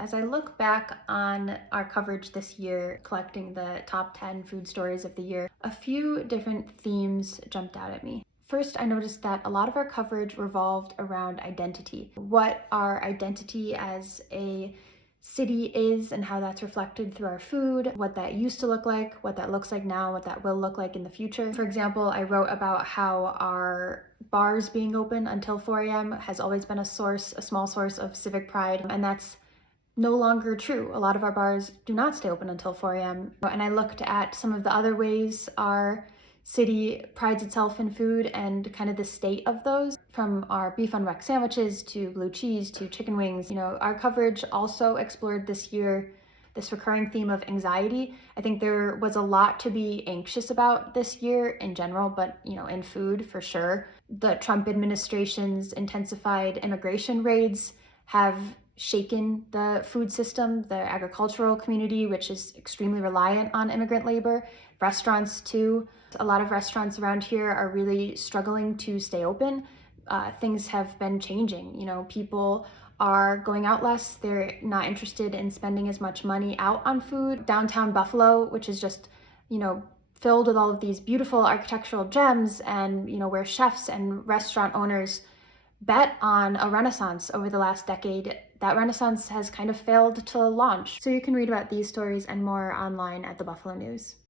As I look back on our coverage this year, collecting the top 10 food stories of the year, a few different themes jumped out at me. First, I noticed that a lot of our coverage revolved around identity. What our identity as a city is and how that's reflected through our food, what that used to look like, what that looks like now, what that will look like in the future. For example, I wrote about how our bars being open until 4 a.m. has always been a small source of civic pride, and that's no longer true. A lot of our bars do not stay open until 4 a.m. And I looked at some of the other ways our city prides itself in food and kind of the state of those, from our beef on weck sandwiches to blue cheese to chicken wings. Our coverage also explored this year this recurring theme of anxiety. I think there was a lot to be anxious about this year in general, but in food for sure. The Trump administration's intensified immigration raids have shaken the food system, the agricultural community, which is extremely reliant on immigrant labor, restaurants too. A lot of restaurants around here are really struggling to stay open. Things have been changing. People are going out less. They're not interested in spending as much money out on food. Downtown Buffalo, which is just, filled with all of these beautiful architectural gems and, where chefs and restaurant owners bet on a renaissance over the last decade. That renaissance has kind of failed to launch. So you can read about these stories and more online at the Buffalo News.